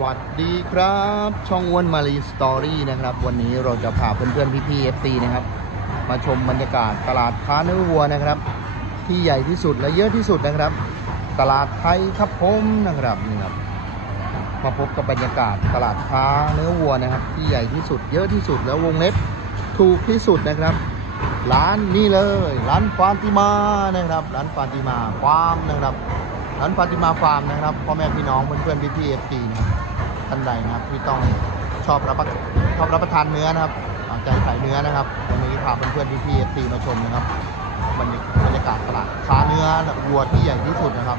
วัสดีครับ ช่องอ้วนมารีสตอรี่นะครับ วันนี้เราจะพาเพื่อนๆพี่ๆเอฟซีนะครับ มาชมบรรยากาศตลาดค้าเนื้อวัวนะครับ ที่ใหญ่ที่สุดและเยอะที่สุดนะครับ ตลาดไทยครับผมนะครับนี่ครับมาพบกับบรรยากาศตลาดค้าเนื้อวัวนะครับ ที่ใหญ่ที่สุด เยอะที่สุดแล้ววงเล็บถูกที่สุดนะครับร้านนี่เลย ร้านฟาติมานะครับ ร้านฟาติมาฟาร์มนะครับ ร้านฟาติมาฟาร์มนะครับพ่อแม่พี่น้องเพื่อนๆพี่ๆเอฟซีนะครับท่านใดนะครับที่ต้องชอบรับประชอบรับประทานเนื้อนะครับเอาใจใส่เนื้อนะครับวันนี้พาเพื่อนๆพี่ๆเอฟซีมาชมนะครับบรรยากาศตลาดค้าเนื้อวัวที่ใหญ่ที่สุดนะครับ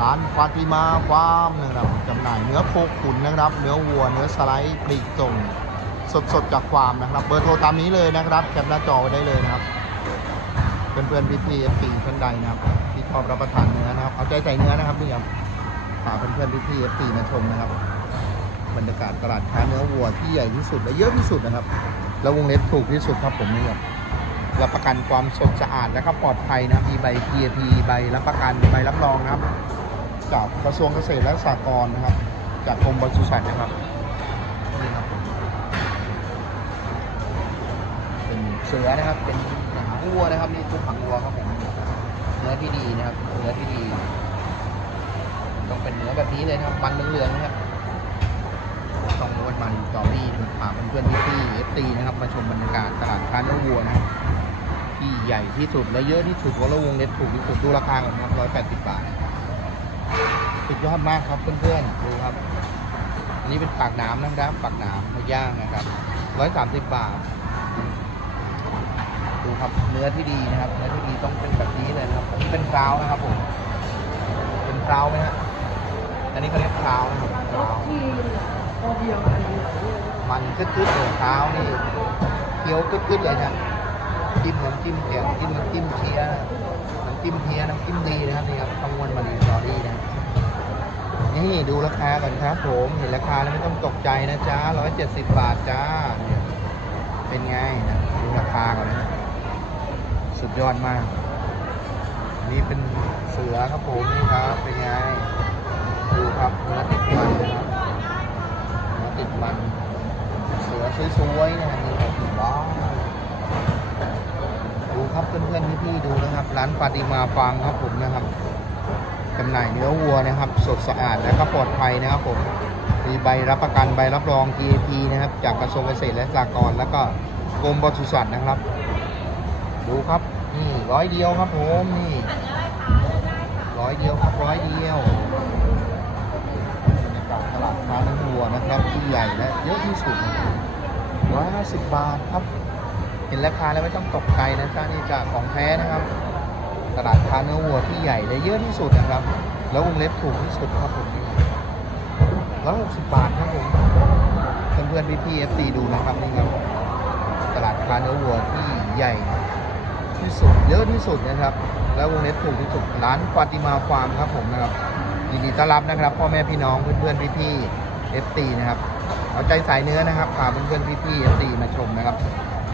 ร้านฟาติมาฟาร์มนะครับจำหน่ายเนื้อโคขุนนะครับ เนื้อวัวเนื้อสไลด์ปลีกส่งสดๆจากฟาร์มนะครับ เบอร์โทรตามนี้เลยนะครับแคปหน้าจอไว้ได้เลยนะครับ เพื่อนๆพี่ๆเอฟซีท่านใดนะครับที่ชอบรับประทานเนื้อนะครับ เอาใจใส่เนื้อนะครับนี่ครับพาเพื่อนๆพี่ๆเอฟซีมาชมนะครับ บรรยากาศตลาดค้าเนื้อวัวที่ใหญ่ที่สุดและเยอะที่สุดนะครับ แล้ววงเล็บถูกที่สุดครับผมนี่ครับรับประกันความสดสะอาดและก็ปลอดภัยนะครับมีใบ GAP ใบรับประกันใบรับรองนะครับ จากกระทรวงเกษตรและสหกรณ์นะครับ จากกรมปศุสัตว์นะครับนี่ครับเป็นเสือนะครับเป็น งวัวนะครับนี่ทุกหางวัวครับผมเนื้อที่ดีนะครับ เนื้อที่ดี ต้องเป็นเนื้อแบบนี้เลยนะครับมันเหลืองๆนะครับต้องม้วนมันจอรี่นะครับพาเพื่อนๆพี่ๆเอฟตีนะครับมาชมบรรยากาศตลาดค้าเนื้อวัวนะครับที่ใหญ่ที่สุดและเยอะที่สุดวอลวงเล็บถูกที่สุดดูราคาก่อนครับร้อยแปดสิบบาทสุดยอดมากครับเพื่อนๆดูครับอันนี้เป็นปากน้ำนะครับ ปากน้ำมาย่างนะครับร้อยสามสิบบาท ครับ เนื้อที่ดีนะครับ เนื้อที่ดีต้องเป็นแบบนี้เลยนะครับนี่เป็นกราวนะครับผม เป็นกราวไหมฮะ อันนี้เขาเรียกกราวนะครับกราวมันกึดๆเลยกรานี่เคี้ยวกึดๆเลยนะจิ้มน้ำจิ้มแกงจิ้มน้ำจิ้มเชียร์น้ำจิ้มเพียน้ำจิ้มดีนะครับนี่ครับช่องวนมารีสอรี่นะนี่ดูราคาก่อนครับผมเห็นราคาแล้วไม่ต้องตกใจนะจ๊ะ170 บาทจ้าเนี่ยเป็นไงนะดูราคาก่อนนะ สุดยอดมาก นี่เป็นเสือครับผมนี่ครับ เป็นไง ดูครับเนื้อติดมันนะครับเนื้อติดมัน เสือสวยๆนะนี่ครับว้าวดูครับเพื่อนๆพี่ๆดูนะครับ ร้านฟาติมาฟาร์มครับผมนะครับจำหน่ายเนื้อวัวนะครับ สดสะอาดและก็ปลอดภัยนะครับผมมีใบรับประกันใบรับรอง GAP นะครับ จากกระทรวงเกษตรและสหกรณ์แล้วก็กรมปศุสัตว์นะครับ ดูครับนี่ร้อยเดียวครับผมนี่ร้อยเดียวครับร้อยเดียวบรรยากาศตลาดค้าเนื้อวัวนะครับ ที่ใหญ่และเยอะที่สุดร้อยห้าสิบบาทครับ เห็นราคาแล้วไม่ต้องตกใจนะจ๊ะนี่จากของแท้นะครับ ตลาดค้าเนื้อวัวที่ใหญ่และเยอะที่สุดนะครับ แล้ววงเล็บถูกที่สุดครับผมนี่ร้อยหกสิบบาทครับผมเพื่อนๆพี่พีเอฟซีดูนะครับนี่ครับตลาดค้าเนื้อวัวที่ใหญ่ ที่สุด เยอะที่สุดนะครับ แล้ววงเล็บถูกที่สุดร้านฟาติมาฟาร์มครับผมนะครับยินดีต้อนรับนะครับพ่อแม่พี่น้องเพื่อนๆพี่พี่เอฟซีนะครับเอาใจสายเนื้อนะครับพาเพื่อนๆพี่พี่เอฟซีมาชมนะครับ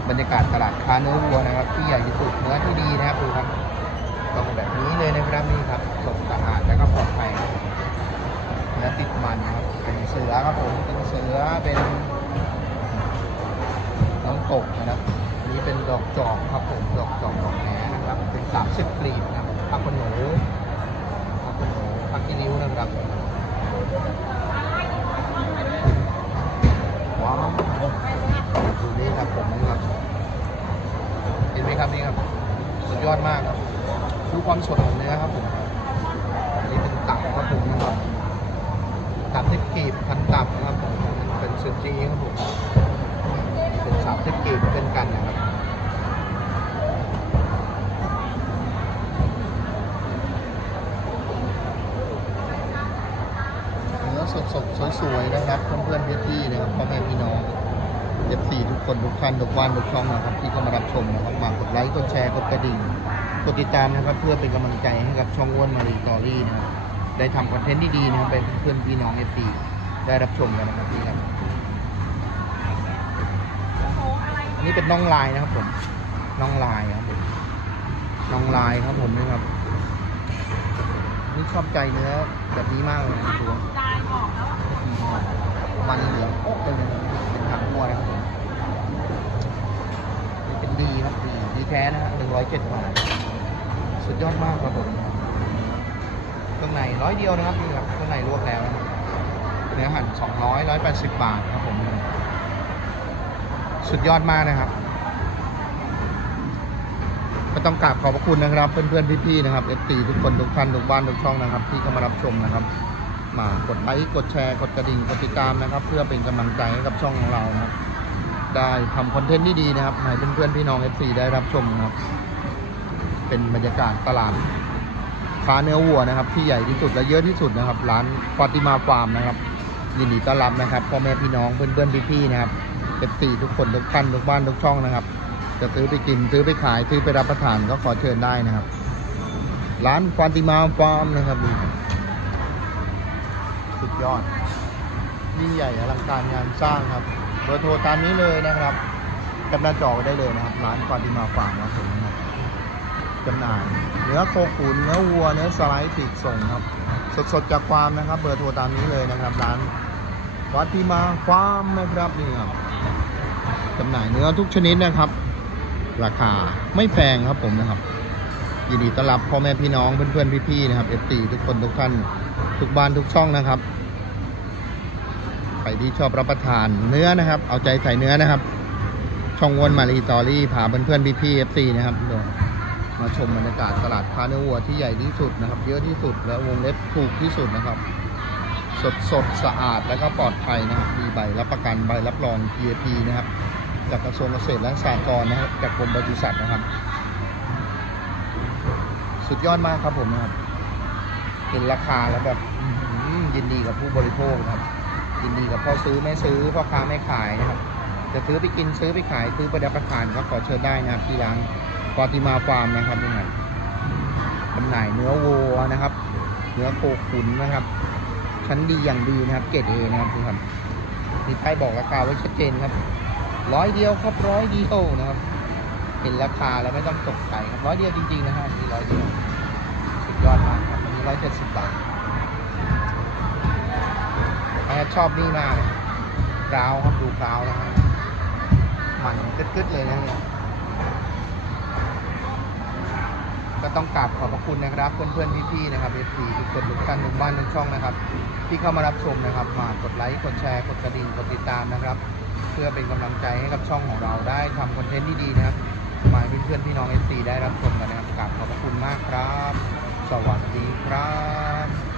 บรรยากาศตลาดค้าเนื้อวัวนะครับ ที่ใหญ่ที่สุดเนื้อที่ดีนะครับดูครับต้องแบบนี้เลยนะครับนี่ครับสดสะอาดแล้วก็ปลอดภัยเนื้อติดมันนะครับเป็นเสือครับผมเป็นเสือเป็นน้ำตกนะครับ นี้เป็นดอกจอกครับผม ดอกจอกดอกแหนะครับ เป็นสามสิบกลีบนะครับผักขนหนูผักขนหนูผักกีริ้วนะครับว้าวดูนี่ครับผมนี่ครับเห็นไหมครับนี่ครับ สุดยอดมากครับดูความสดของเนื้อครับผมอันนี้เป็นตับครับผมนะครับตับที่กลีบพันตับนะครับผมเป็นซูจีครับผมเป็นสามที่กีบเป็นกันนะครับเนื้อ สวยๆนะครับ เพื่อนๆพี่ๆนะครับพ่อแม่พี่น้องเอฟซีทุกคนทุกท่านทุกบ้านทุกช่องนะครับ ที่เข้ามารับชมนะครับมากดไลค์กดแชร์กดกระดิ่งกดติดตามนะครับ เพื่อเป็นกำลังใจให้กับช่องอ้วนมารีตอรี่นะครับได้ทำคอนเทนต์ที่ดีนะครับไปเพื่อนพี่น้องเอฟซีได้รับชมกันนะครับนี่ครับอันนี้เป็นน้องลายนะครับผมน้องลายครับผมน้องลายครับผมนะครับนี่ชอบใจเนื้อแบบนี้มากเลยนะครับ วันเหลืองโอ้กเลยเป็นหางวัวนะครับเป็นดีครับดีดีแท้นะฮะหนึ่งร้อยเจ็ดบาทสุดยอดมากครับผมเครื่องในร้อยเดียวนะครับนี่ครับเครื่องในลวกแล้วนะเนื้อหั่นสองร้อยร้อยแปดสิบบาทครับผมสุดยอดมากนะครับก็ต้องกราบขอบพระคุณนะครับ เพื่อนๆพี่ๆนะครับเอฟตีทุกคนทุกท่านทุกบ้านทุกช่องนะครับ ที่เข้ามารับชมนะครับ มากดไลค์กดแชร์กดกระดิ่งกดติดตามนะครับ เพื่อเป็นกำลังใจให้กับช่องของเรานะครับได้ทำคอนเทนต์ที่ดีนะครับให้เพื่อนๆพี่น้องเอพีได้รับชมนะครับ เป็นบรรยากาศตลาดค้าเนื้อวัวนะครับ ที่ใหญ่ที่สุดและเยอะที่สุดนะครับ ร้านฟาติมาฟาร์มนะครับ ยินดีต้อนรับนะครับพ่อแม่พี่น้องเพื่อนๆพี่ๆนะครับเอฟซีทุกคนทุกท่านทุกบ้านทุกช่องนะครับ จะซื้อไปกินซื้อไปขายซื้อไปรับประทานก็ขอเชิญได้นะครับ ร้านฟาติมาฟาร์มนะครับ สุดยอด ยิ่งใหญ่อลังการงานสร้างครับเบอร์โทรตามนี้เลยนะครับกับหน้าจอไได้เลยนะครับ ร้านฟาติมาฟาร์มนะครับผมนะจำหน่ายเนื้อโคขุนเนื้อวัวเนื้อสไลด์ปีกส่งครับ สดๆจากฟามนะครับ เบอร์โทรตามนี้เลยนะครับ ร้านฟาติมาฟาร์มนะครับนี่ครับจำหน่ายเนื้อทุกชนิดนะครับ ราคาไม่แพงครับผมนะครับยินดีต้อนรับพ่อแม่พี่น้องเพื่อนๆพี่ๆนะครับเอฟตีทุกคนทุกท่าน ทุกบ้านทุกช่องนะครับใครที่ชอบรับประทานเนื้อนะครับ เอาใจใส่เนื้อนะครับ ช่องวนมารีตอรี่พาเพื่อนๆพี่ๆเอฟซีนะครับเดี๋ยวมาชมบรรยากาศตลาดค้าเนื้อวัวที่ใหญ่ที่สุดนะครับ เยอะที่สุดและวงเล็บถูกที่สุดนะครับ สดสดๆสะอาดและก็ปลอดภัยนะครับ มีใบรับประกันใบรับรอง GAP นะครับ จากกระทรวงเกษตรและสหกรณ์นะครับจากกรมปศุสัตว์นะครับ สุดยอดมากครับผมนะครับ เห็นราคาแล้วแบบยินดีกับผู้บริโภคครับ ยินดีกับพ่อซื้อแม่ซื้อพ่อค้าแม่ขายนะครับ จะซื้อไปกินซื้อไปขายซื้อไปรับประทานก็ขอเชิญได้นะครับที่ร้านฟาติมาฟาร์มนะครับนี่ครับจำหน่ายเนื้อวัวนะครับ เนื้อโคขุนนะครับ ชั้นดีอย่างดีนะครับ เกรดเอนะครับทุกท่านมีป้ายบอกราคาไว้ชัดเจนครับร้อยเดียวครับร้อยเดียวนะครับ เห็นราคาแล้วไม่ต้องตกใจครับร้อยเดียวจริงๆนะฮะมีร้อยเดียว ยอดมากครับอันนี้ร้อยเจ็ดสิบบาทแอบชอบนี่มากกราวครับดูกราวนะฮะมันกึดๆเลยนะเนี่ยก็ต้องกราบขอบพระคุณนะครับเพื่อนๆพี่ๆนะครับเอฟซีทุกคนทุกท่านทุกบ้านทุกช่องนะครับ ที่เข้ามารับชมนะครับ มากดไลค์กดแชร์กดกระดิ่งกดติดตามนะครับ เพื่อเป็นกำลังใจให้กับช่องของเราได้ทำคอนเทนต์ที่ดีนะครับมาเพื่อนๆพี่น้องเอฟซีได้รับชมกันนะครับกราบขอบพระคุณมากครับ วัสดีครับ